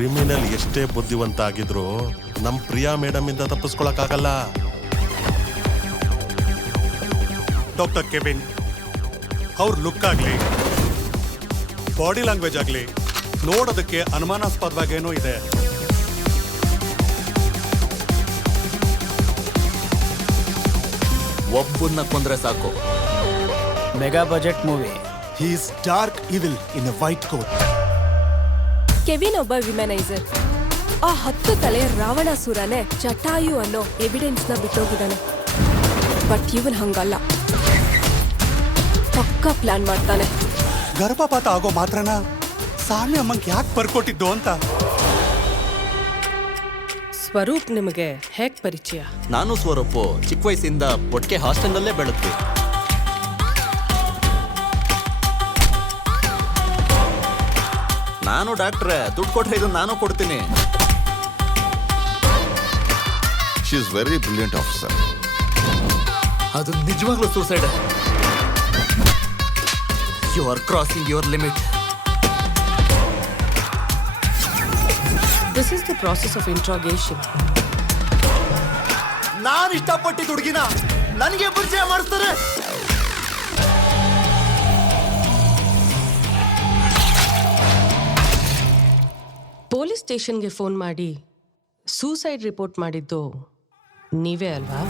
Criminal ಎಷ್ಟೇ ಬುದ್ಧಿವಂತ ಆಗಿದ್ರು ನಮ್ ಪ್ರಿಯಾ ಮೇಡಮ್ ಇಂದ ತಪ್ಪಿಸ್ಕೊಳಕ್ಕಾಗಲ್ಲ. ಡಾಕ್ಟರ್ ಕೆವಿನ್ ಅವ್ರ ಲುಕ್ ಆಗ್ಲಿ ಬಾಡಿ ಲ್ಯಾಂಗ್ವೇಜ್ ಆಗ್ಲಿ ನೋಡೋದಕ್ಕೆ ಅನುಮಾನಾಸ್ಪದವಾಗೇನೋ ಇದೆ. ಒಬ್ಬನ್ನ ಕೊಂದ್ರೆ ಸಾಕು. Mega budget movie. He is dark evil in a white coat. Kevin ಒಬ್ಬ ವಿಮೆನೈಸರ್. ಆ 10 ತಲೆ ರಾವಣಾಸುರನೇ ಜಟಾಯು ಅನ್ನೋ ಎವಿಡೆನ್ಸ್ ನ ಬಿಟ್ಟೋಗಿದ್ದಾನೆ. ಬಟ್ ಇವನ್ ಹಂಗಲ್ಲ, ಪಕ್ಕಾ ಪ್ಲಾನ್ ಮಾಡ್ತಾನೆ. ಗರ್ಭಪಾತ ಆಗೋ ಮಾತ್ರನ ಸಾಮಿ ಅಮ್ಮಂಗೆ ಯಾಕೆ ಬರ್ಕೊಟ್ಟಿದ್ದು ಅಂತ. ಸ್ವರೂಪ್ ನಿಮಗೆ ಹೇಗ್ ಪರಿಚಯ? ನಾನು ಸ್ವರೂಪು ಚಿಕ್ಕ ವಯಸ್ಸಿಂದ ಒಟ್ಟಿಗೆ ಹಾಸ್ಟೆಲ್ನಲ್ಲೇ ಬೆಳೆದ್ವಿ. ನಾನು ಡಾಕ್ಟ್ರೆ, ದುಡ್ಡು ಕೊಟ್ರೆ ಇದನ್ನ ನಾನು ಕೊಡ್ತೀನಿ. She is very brilliant officer. ಅದು ನಿಜವಾಗ್ಲೂ suicide. You are crossing your limit. This is the process of interrogation. ನಾನು ಇಷ್ಟಪಟ್ಟಿದ್ದ ಹುಡುಗಿನ ನನಗೆ ಪರಿಚಯ ಮಾಡಿಸ್ತಾರೆ. ಪೊಲೀಸ್ ಸ್ಟೇಷನ್ಗೆ ಫೋನ್ ಮಾಡಿ ಸೂಸೈಡ್ ರಿಪೋರ್ಟ್ ಮಾಡಿದ್ದು ನೀವೇ ಅಲ್ವಾ?